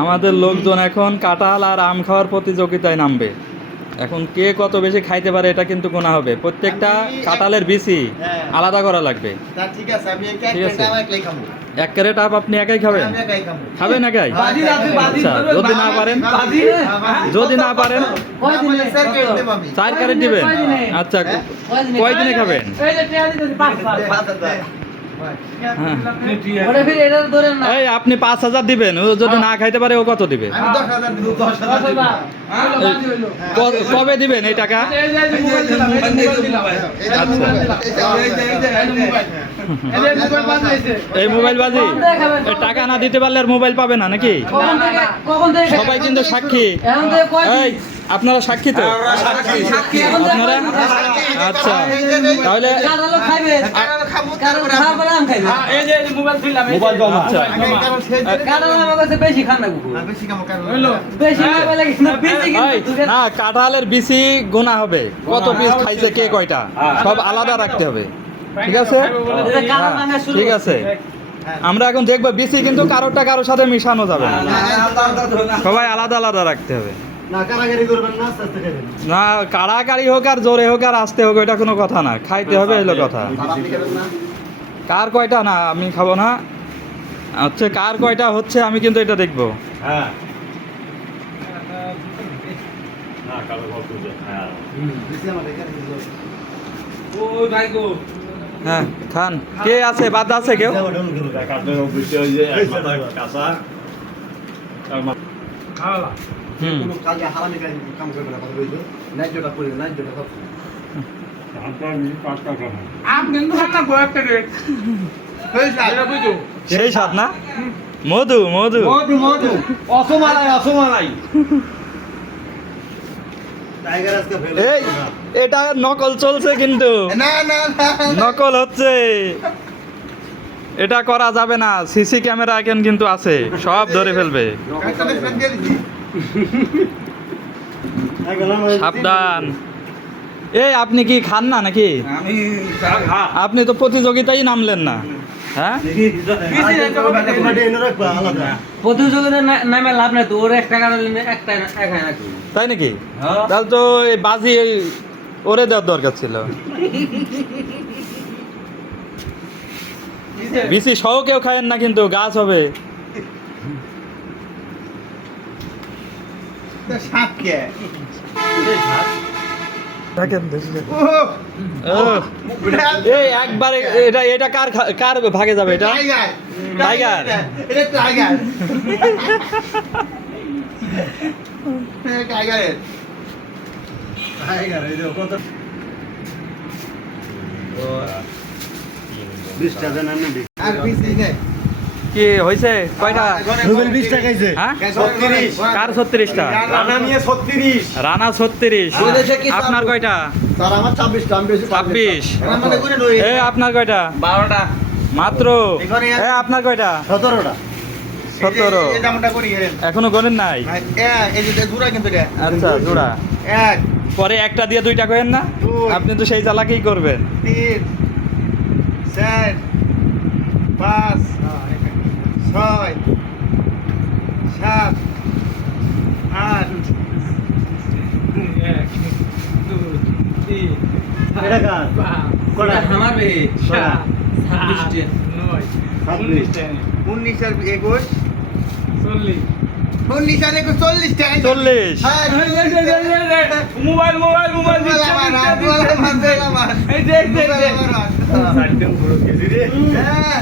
আমাদের লোকজন এখন কাঁঠাল আর আম খাওয়ার প্রতিযোগিতায় নামবে। এখন কে কত বেশি খাইতে পারে এটা কিন্তু গোনা হবে। প্রত্যেকটা কাঁঠালের বিচি আলাদা করা লাগবে। ঠিক আছে, আমি ঠিক আছে। একলাই খাবো। এক ক্যারেট আপ আপনি একাই খাবেন? আমি একাই খাবো। খাবেন একাই? আচ্ছা, যদি না পারেন আমাদের স্যার কেটে দেব আমি। 4 ক্যারেট দিবেন। আচ্ছা, কয়দিনে খাবেন? হ্যাঁ। এই আপনি 5,000 দিবেন, ও যদি না খাইতে পারে ও কত দিবে? আমি 10,000 দিব, 10,000 দিব। কবে দিবেন এই টাকা? এই মোবাইল বাজি, এই টাকা না দিতে পারলে আর মোবাইল পাবে না নাকি? সবাই কিন্তু সাক্ষী। এই আপনারা সাক্ষী তো? আপনারা আচ্ছা, তাহলে মোবাইল জমা। আচ্ছা, না কাঁঠালের বিচি গোনা হবে, কত পিস খাইছে কে কয়টা, সব আলাদা রাখতে হবে। ঠিক আছে? ঠিক আছে, আমরা এখন দেখবো বিচি কিন্তু কারোরটা কারোর সাথে মিশানো যাবে না, সবাই আলাদা আলাদা রাখতে হবে। না কাড়াকাড়ি হোক আর জোরে হোক আর আস্তে হোক এটা কোনো কথা না, খাইতে হবে হলো কথা। কার কয়টা না আমি খাবো না, হচ্ছে কার কয়টা হচ্ছে আমি কিন্তু এটা দেখবো। হ্যাঁ হ্যাঁ খান। কে আছে, বাদ আছে কেউ? হুম। সেই স্বাদ না, মধু মধু অসমালাই এই এটা নকল চলছে কিন্তু, না না না, নকল হচ্ছে, এটা করা যাবে না। সিসি ক্যামেরা এখন কিন্তু আছে, সব ধরে ফেলবে, কাঁঠালের ফ্যান দিয়ে দিছি। সাবধান। এই আপনি কি খান না নাকি? আমি আপনি তো প্রতিযোগিতায় নামলেন না। হ্যাঁ প্রতিযোগিতা নামে লাভ নাই তো, ওর একটা কারণ একটা একাই নাকি, তাই নাকি? হ্যাঁ। তাহলে তো এই বাজি ওরে দেওয়ার দরকার ছিল। বিসি সহ কেউ খায়েন না কিন্তু, গাছ হবে। তো সাপ কে? এই একবারে এটা এটা কার কার ভাগে যাবে এটা? টাইগার। টাইগার। এটা টাইগার। টাইগারের। আর পিসি নেই। কি হয়েছে কয়টা? হ্যাঁ? 36 কার 36টা? রানা নিয়ে 36 রানা 36। আপনার কয়টা? স্যার আমার 26 টা, আমি বেশি 26। আমার মনে করে নই। এ আপনার কয়টা? 12টা মাত্র। এখানে এ আপনার কয়টা? 17 টা। 17। এই দামটা করি হেরেন। এখনো গণেন নাই? এই যে জোড়া কিন্তু এটা। আচ্ছা জোড়া। এক, পরে একটা দিয়ে দুইটা করেন না? দুই। আপনি তো সেই চালাকেই করবেন। 3, 4, 5, 6, 7, 8, আমার বে 26টা 19 আর 21, 19 আর 21, 40 টাকা। 40। হ্যাঁ, মোবাইল মোবাইল মোবাইল আমার। এই দেখ দেখ দেখ হ্যাঁ।